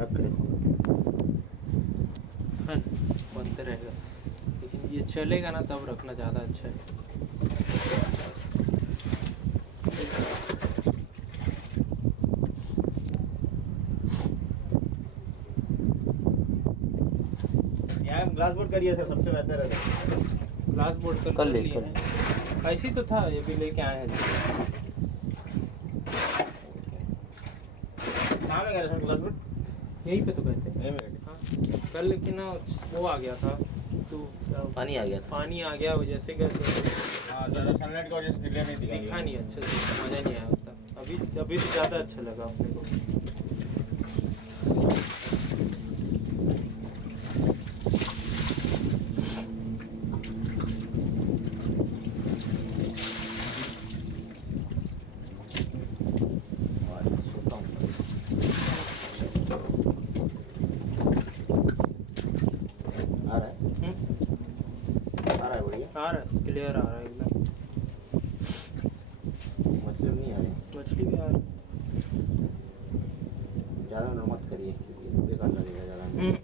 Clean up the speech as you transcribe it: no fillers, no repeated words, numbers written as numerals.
रख के देखो। हाँ बनते रहेगा, लेकिन ये चलेगा ना तब रखना ज़्यादा अच्छा है। यहाँ ग्लास बोर्ड करिए सर, सबसे बेहतर है। ग्लास बोर्ड कर कर ले, लिए कर हैं, ऐसे ही तो था, ये भी लेके आए हैं। कहाँ में कह रहे सर ग्लास बोर्ड? यहीं पे तो कहते हैं। यहीं में। हाँ कल लेकिन ना वो आ गया था, तो पानी आ गया था। पानी आ गया वजह से हाँ ज़्यादा सनलाइट की वजह से क्लियर नहीं दिखा नहीं अच्छे से, मज़ा नहीं आया उतना। अभी तो ज़्यादा अच्छा लगा अपने को। आ रहा है, आ रहा है बढ़िया। आ रहा है, क्लियर आ रहा है एकदम। मतलब नहीं आ रही, मछली भी आ रही ज़्यादा ना मत करिए क्योंकि बेकार लगेगा ज़्यादा।